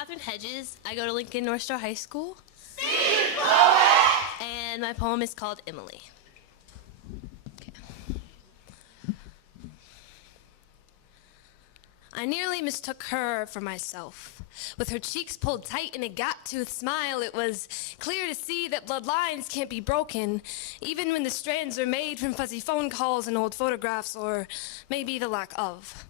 Catherine Hedges. I go to Lincoln North Star High School. Speak poet! And my poem is called Emily. Okay. I nearly mistook her for myself. With her cheeks pulled tight in a gap-toothed smile, it was clear to see that bloodlines can't be broken, even when the strands are made from fuzzy phone calls and old photographs, or maybe the lack of.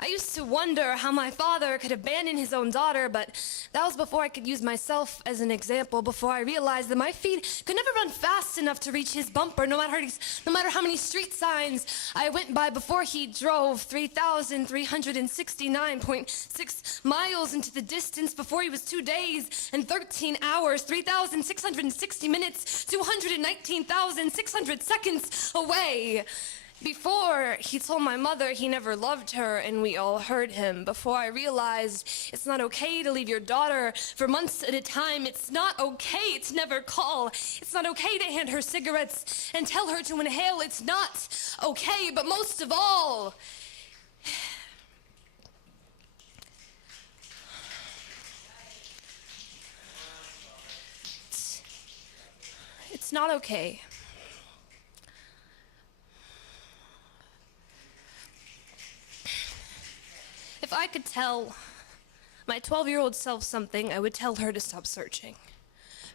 I used to wonder how my father could abandon his own daughter, but that was before I could use myself as an example, before I realized that my feet could never run fast enough to reach his bumper, no matter how many street signs I went by before he drove 3,369.6 miles into the distance, before he was 2 days and 13 hours, 3,660 minutes, 219,600 seconds away. Before he told my mother he never loved her and we all heard him. Before I realized it's not okay to leave your daughter for months at a time. It's not okay to never call. It's not okay to hand her cigarettes and tell her to inhale. It's not okay, but most of all, it's not okay. If I could tell my 12-year-old self something, I would tell her to stop searching.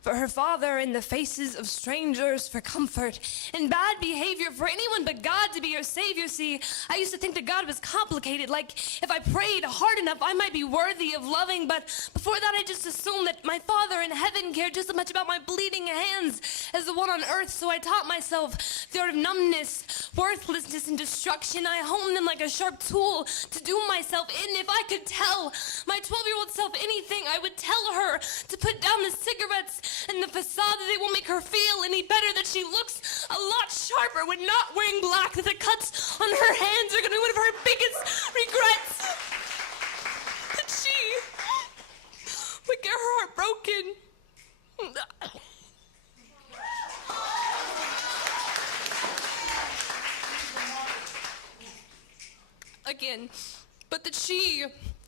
For her father, in the faces of strangers, for comfort and bad behavior, for anyone but God to be your savior. See, I used to think that God was complicated, like if I prayed hard enough, I might be worthy of loving, but before that I just assumed that my Father in heaven cared just as much about my bleeding hands as the one on earth, so I taught myself the art of numbness, worthlessness, and destruction. I honed them like a sharp tool to doom myself in. If I could tell my 12-year-old self anything, I would tell her to put down the cigarettes and the facade, that they won't make her feel any better, that she looks a lot sharper when not wearing black, that the cuts on her hands are going to be one of her biggest regrets, that she would get her heart broken. Again, but that she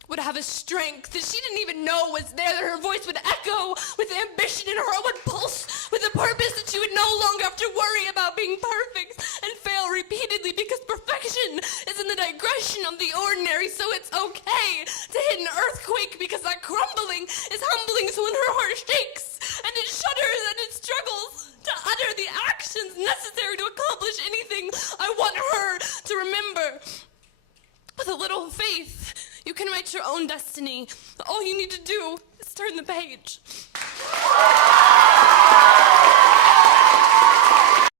would have a strength that she didn't even know was there, that her voice would echo with ambition and her heart would pulse with a purpose, that she would no longer have to worry about being perfect and fail repeatedly, because perfection is in the digression of the ordinary. So it's okay to hit an earthquake, because that crumbling is humbling. So when her heart shakes and it shudders and it struggles to utter the actions necessary to accomplish anything, I want her to remember, with a little faith, you can write your own destiny. All you need to do is turn the page.